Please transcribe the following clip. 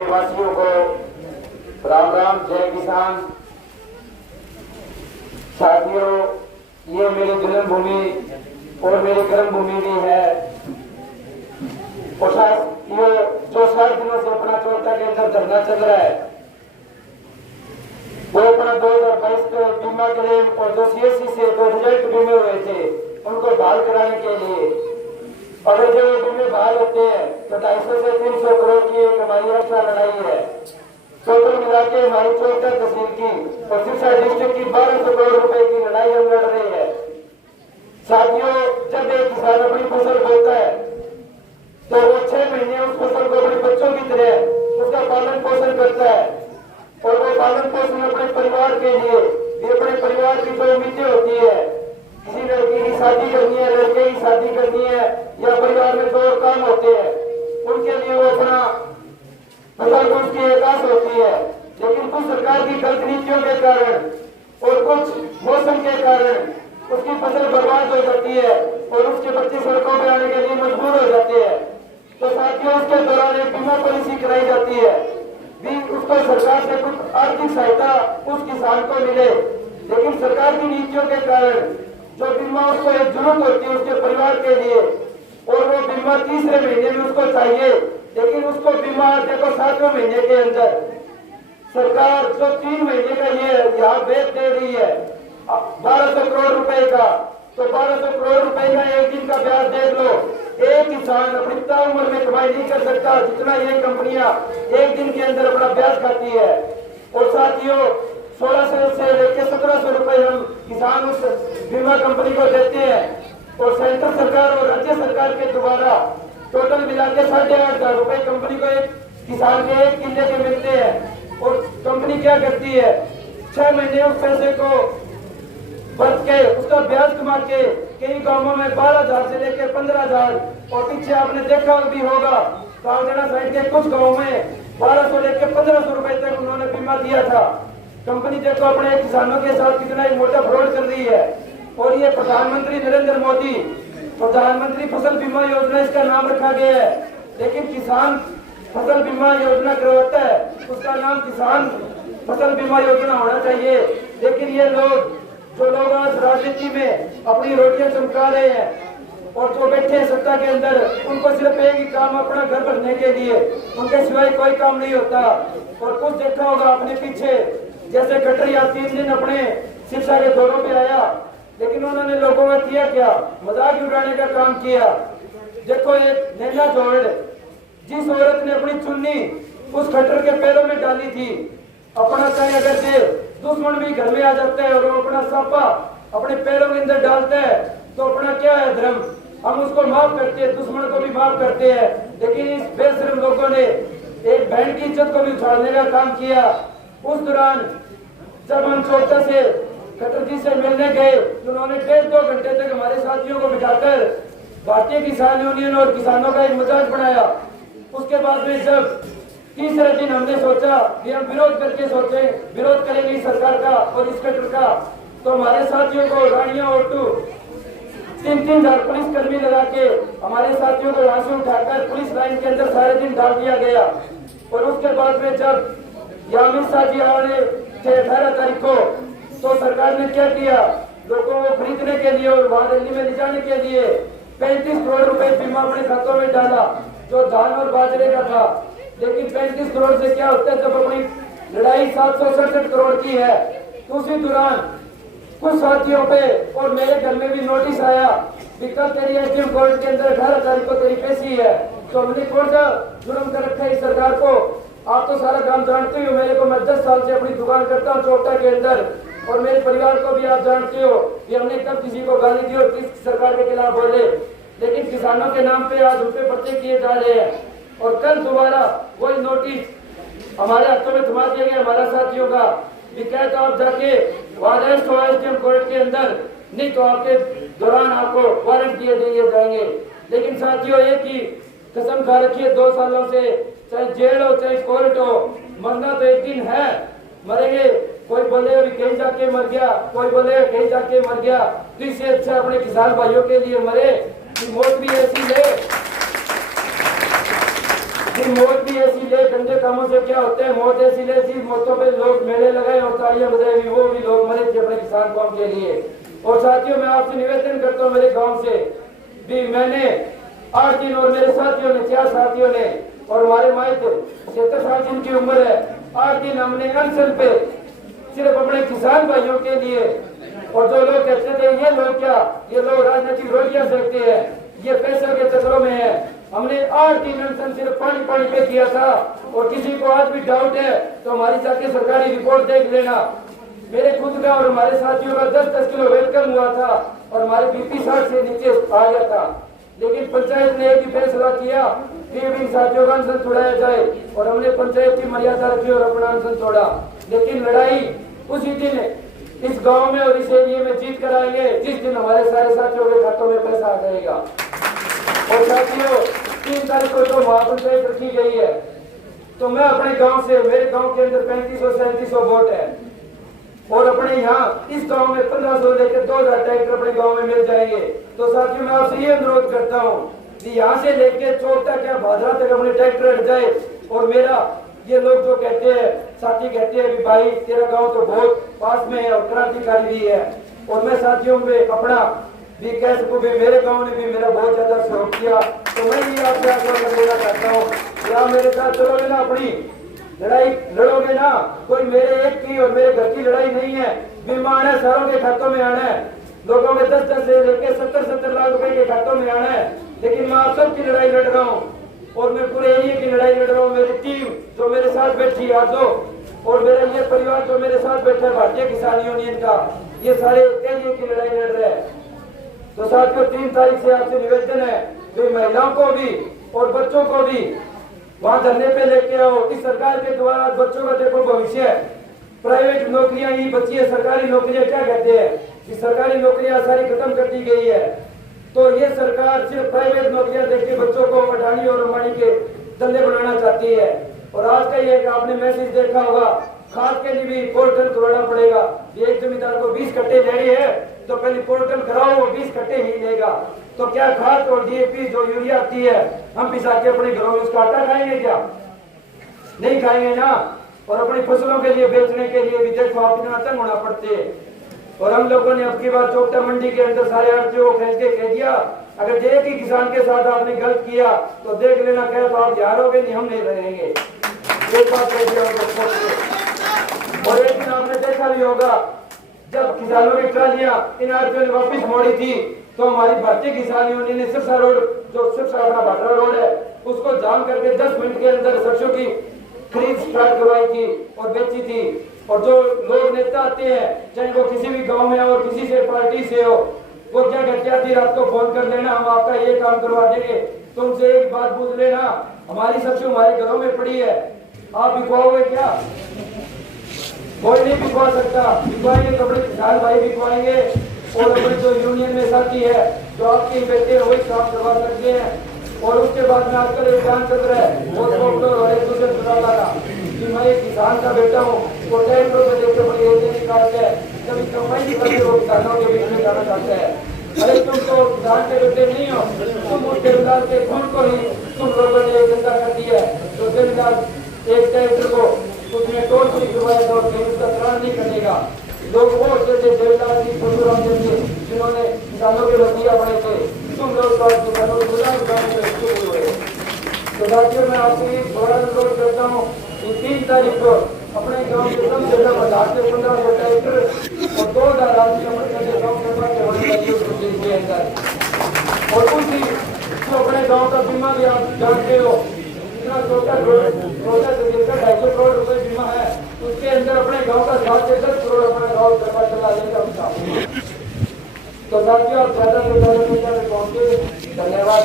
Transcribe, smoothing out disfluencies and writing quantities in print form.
वासियों को राम राम, जय किसान। साथियों, ये मेरी जन्मभूमि और मेरी कर्म भूमि भी है। और ये जो 60 दिनों से अपना चौथा के अंदर धरना चल रहा है, वो अपना 2022 के बीमा क्लेम और जो CSC से जो रिजल्ट बीमे हुए थे उनको बहाल कराने के लिए। अगर जो बीमे बहाल होते हैं तो 250 से 300 करोड़ की एक हमारी रक्षा लड़ाई है। टोटल मिला के हमारी 74 तहसील की और सिरसा डिस्ट्रिक्ट की 1200 करोड़ रुपए की लड़ाई हम लड़ रहे हैं। साथियों, जब एक किसान अपनी फसल बोता है तो वो 6 महीने उस फसल को अपने बच्चों की तरह उसका पालन पोषण करता है और वो पालन पोषण अपने परिवार के लिए, ये अपने परिवार की जो उम्मीदें होती है, किसी लड़की की शादी करनी है, लड़के की शादी करनी है या परिवार में जो काम होते हैं उनके लिए वो अपना फसल को उसकी एक आस होती है। लेकिन कुछ सरकार की गलत नीतियों के कारण और कुछ मौसम के कारण उसकी फसल बर्बाद हो जाती है और उसके बच्चे सड़कों पर आने के लिए मजबूर हो जाते हैं। तो साथियों, उसके दौरान एक बीमा पॉलिसी कराई जाती है भी उसको सरकार से कुछ आर्थिक सहायता उस किसान को मिले। लेकिन सरकार की नीतियों के कारण जो बीमा उसको एक जरूरत होती है उसके परिवार के लिए और वो बीमा तीसरे महीने में उसको चाहिए, लेकिन उसको बीमा देखो 7वें महीने के अंदर सरकार जो 3 महीने का ये यहाँ ब्याज दे रही है 1200 करोड़ रुपए का। तो 1200 करोड़ रुपए का एक दिन का ब्याज देख लो। एक किसान अपनी उम्र में कमाई नहीं कर सकता जितना ये कंपनियां एक दिन के अंदर अपना ब्याज खाती है। और साथियों, 1600 से लेकर 1700 रुपए हम किसान उस बीमा कंपनी को देते हैं और सेंट्रल सरकार और राज्य सरकार के द्वारा टोटल मिला के 8,500 रुपए कंपनी को एक किसान के एक किले के मिलते हैं। और कंपनी क्या करती है, 6 महीने उस पैसे को बच के उसका ब्याज कमा के कई गांवों में 12,000 से लेकर 15,000 और पीछे आपने देखा भी होगा कालगड़ा साइड के कुछ गांवों में 1200 लेकर 1500 रुपए तक उन्होंने बीमा दिया था। कंपनी देखो अपने किसानों के साथ कितना ही मोटा फ्रॉड कर रही है। और ये प्रधानमंत्री नरेंद्र मोदी प्रधानमंत्री फसल बीमा योजना इसका नाम रखा गया है, लेकिन किसान फसल बीमा योजना करवाता है, उसका नाम किसान फसल बीमा योजना होना चाहिए। लेकिन ये लोग जो लोग आज राजनीति में अपनी रोटियां चमका रहे हैं और जो बैठे हैं सत्ता के अंदर, उनको सिर्फ एक ही काम अपना घर भरने के लिए, उनके सिवाय कोई काम नहीं होता। और कुछ देखा होगा अपने पीछे, जैसे कटरिया 3 दिन अपने शिक्षा के दौरों पे आया, लेकिन उन्होंने लोगों का किया क्या, मजाक उड़ाने का काम किया। देखो एक नैना जोड़, जिस औरत ने अपनी चुन्नी उस खट्टर के पैरों में डाली थी, अपना चाहे अगर से दुश्मन भी घर में आ जाता है और वो अपना सापा अपने पैरों के अंदर डालता है तो अपना क्या है धर्म, हम उसको माफ करते हैं, दुश्मन को भी माफ करते हैं। लेकिन इस बेशर्म लोगों ने एक बहन की इज्जत को भी उछालने का काम किया। उस दौरान जब हम चौथा से खट्टर जी से मिलने गए तो उन्होंने 1.5-2 घंटे तक हमारे साथियों को बिठाकर भारतीय किसान यूनियन और किसानों का एक मजाक बनाया। उसके बाद में जब तीसरे दिन हमने सोचा कि हम विरोध करके विरोध करेंगे इस सरकार का और इस कटर का, तो हमारे साथियों को रानिया ऑटो 3,000 पुलिस कर्मी लगा के हमारे साथियों को यहाँ से उठाकर पुलिस लाइन के अंदर सारे दिन डाल दिया गया। और उसके बाद में जब अमित शाह जी आने थे 18 तारीख को, तो सरकार ने क्या किया, लोगों को खरीदने के लिए और वहां रैली में ले जाने के लिए 35 करोड़ रुपए बीमा अपने खातों में डाला जो धान और बाजरे का था। लेकिन 35 करोड़ से क्या होता है जब अपनी लड़ाई 767 करोड़ की है। तो उसी दौरान कुछ साथियों पे और मेरे घर में भी नोटिस आया कि कल तेरी एसडीएम कोर्ट के अंदर 18 तारीख को तेरी पेशी है। तो हमने कौन सा जुर्म कर रखा है इस सरकार को, आप तो सारा काम जानते हो। मेरे को मैं 10 साल से अपनी दुकान करता हूँ चौटा के अंदर और मेरे परिवार को भी आप जानते हो कि हमने कब किसी को गाली दी और किस सरकार के खिलाफ बोले। लेकिन किसानों के नाम पे आज उनपे पर्चे किए जा रहे हैं और कल दोबारा वही नोटिस हमारे हाथों में थमा दिया गया हमारा साथियों का भी क्या, तो आप जाके अरेस्ट हो एसडीएम कोर्ट के अंदर, नहीं तो आपके दौरान आपको वारंट दिए जाएंगे। लेकिन साथियों, एक ही कसम खा रखी है 2 सालों से, चाहे जेल हो चाहे कोर्ट हो, मरना तो एक दिन है, मरेंगे। कोई बोले अभी कहीं जाके मर गया, कोई बोले कहीं जाके मर गया, तो इससे अच्छा अपने किसान भाइयों के लिए मरे कि मौत भी ऐसी ले मौत भी ऐसी ले, गंदे कामों से क्या होता है, मौत ऐसी ले, ऐसी मौतों पे लोग मेले लगाए और तालियां बजाएगी, वो भी लोग मरे थे अपने किसान कौम के लिए। और साथियों, मैं आपसे निवेदन करता हूँ, मेरे गांव से भी मैंने 8 दिन और मेरे साथियों ने 4 साथियों ने और हमारे माइक 76 साल जिनकी उम्र है, 8 दिन हमने अनशन पे सिर्फ अपने किसान भाइयों के लिए। और जो लोग कहते थे ये लोग क्या, ये लोग राजनीतिक रोटियां सेकते हैं, ये पैसों के चक्करों में है, हमने 8 दिन अनशन सिर्फ पानी पे किया था। और किसी को आज भी डाउट है तो हमारी जाके सरकारी रिपोर्ट देख लेना। मेरे खुद का और हमारे साथियों का 10-10 किलो वेलकम हुआ था और हमारे बीपी 60 से नीचे आ गया था। लेकिन पंचायत ने एक ही फैसला किया कि इन साथियों का अनशन छुड़ाया जाए और हमने पंचायत की मर्यादा रखी और अपना अनशन छोड़ा। लेकिन लड़ाई उसी दिन इस गांव में और इस एरिया में जीत कर आएंगे जिस दिन हमारे सारे साथियों के खातों में पैसा आ जाएगा। और साथियों, 3 तारीख को जो महापंचायत रखी गई है, तो मैं अपने गांव से, मेरे गांव के अंदर 3500-3700 वोट है और अपने यहाँ इस गांव में 1500 लेकर 2000 ट्रैक्टर अपने गांव में मिल जाएंगे। तो साथियों, मैं आपसे ये अनुरोध करता हूँ कि यहाँ से लेके चौक तक या भादरा तक अपने ट्रैक्टर हट जाए। और मेरा ये लोग जो कहते हैं, साथी कहते हैं कि भाई तेरा गांव तो बहुत पास में है और क्रांतिकारी भी है, और मैं साथियों में अपना भी कह सकूं भी मेरे गांव ने भी मेरा बहुत ज्यादा सहयोग किया। तो मैं ये आपसे आग्रह करना चाहता हूँ कि आप मेरे साथ चलोगे ना, अपनी लड़ाई लड़ोगे ना, कोई मेरे एक की और मेरे घर की लड़ाई नहीं है, बीमा आना है, सारों के खातों में आना है, लोगों के 10-10 से लेकर 70-70 लाख रुपए के खातों में आना है। लेकिन मैं आप सबकी लड़ाई लड़ रहा हूँ और मैं पूरे एरिया की लड़ाई लड़ रहा हूँ। मेरी टीम जो मेरे साथ बैठी आज और मेरा ये परिवार जो मेरे साथ बैठा है भारतीय किसान यूनियन का, ये सारे एरिया की लड़ाई लड़ रहे हैं। तो साथियों, 3 तारीख से आपसे निवेदन है कि महिलाओं को भी और बच्चों को भी वहां धरने पे लेके आओ। इस सरकार के द्वारा बच्चों का देखो भविष्य है, प्राइवेट नौकरियां ही बची है, सरकारी नौकरियां क्या कहते हैं कि सरकारी नौकरियां सारी खत्म कर दी गई है। तो ये सरकार सिर्फ प्राइवेट नौकरियां देके बच्चों को अडानी और अंबानी के धंधे बनाना चाहती है। और आज का ये आपने मैसेज देखा होगा, खाद के लिए भी पोर्टल करवाना पड़ेगा। एक जमींदार को 20 कट्टे लेने हैं तो पहले पोर्टल कराओ, वो 20 कट्टे ही लेगा। तो क्या खाद और डीएपी जो यूरिया आती है हम पिसा के अपने घरों में उसका आटा खाएंगे क्या? नहीं खाएंगे ना। और अपनी फसलों के लिए बेचने के लिए भी देखो आप इतना तंग होना पड़ते है। और हम लोगों ने अब की बार चौकटा मंडी के अंदर सारे आड़तियों को खींच के कह दिया, अगर एक ही किसान के साथ आपने गलत किया तो देख लेना, क्या तो आप हारोगे नहीं, हम नहीं रहेंगे। एक बात कह दिया। और एक दिन आपने देखा भी होगा, जब किसानों की ट्रालियां इन आड़तियों ने वापिस मोड़ी थी तो हमारी भारतीय किसान यूनियन ने सिरसा रोड, जो सिरसा अपना भाटरा रोड है, उसको जाम करके 10 मिनट के अंदर सरसों की खरीद स्टार्ट करवाई थी और बेची थी। और जो लोग नेता आते हैं, चाहे वो किसी भी गांव में हो और किसी से पार्टी से हो, वो क्या कहते हैं, आधी रात को फोन कर लेना, हम आपका ये काम करवा देंगे। तुमसे एक बात पूछ लेना, हमारी सरसों हमारे घरों में पड़ी है, आप बिकवाओगे क्या? कोई नहीं बिकवा सकता। बिकवाएंगे तो अपने किसान भाई बिकवाएंगे और अपने जो यूनियन में साथी है जो आपके बेटे हैं वही काम करवा सकते हैं। और उसके बाद में आजकल एक काम चल रहा है और एक दूसरे कि मैं एक किसान का बेटा हूँ, तो टैक्टर पे देखे अपनी योजना निकालते हैं, कभी कमाई नहीं करते, वो किसानों के बीच में जाना चाहते हैं। अरे तुम तो किसान के बेटे नहीं हो, तुम उस जमींदार के खून को ही तुम लोगों ने गंदा कर दिया है। तो जमींदार एक ट्रैक्टर को उसने टोल फ्री करवाया तो उसका चलान नहीं करेगा। लोग वो जमींदार की परशुराम जैसे जिन्होंने किसानों के रवैया बने थे, तुम लोग किसानों को हुए। तो साथियों, मैं आपसे बड़ा अनुरोध करता हूँ कि 3 तारीख को अपने गांव के कम से कम 1000 से 1500 ट्रैक्टर और 2000 आदमी अपने गाँव के अंदर, और उसी जो अपने गाँव का बीमा भी आप जानते हो, इतना छोटा 250 करोड़ रुपए बीमा है, उसके अंदर अपने गांव का 7 से 10 करोड़ अपना गाँव चला लेगा उसका। तो साथियों, आप ज्यादा से ज्यादा पहुंचे। धन्यवाद।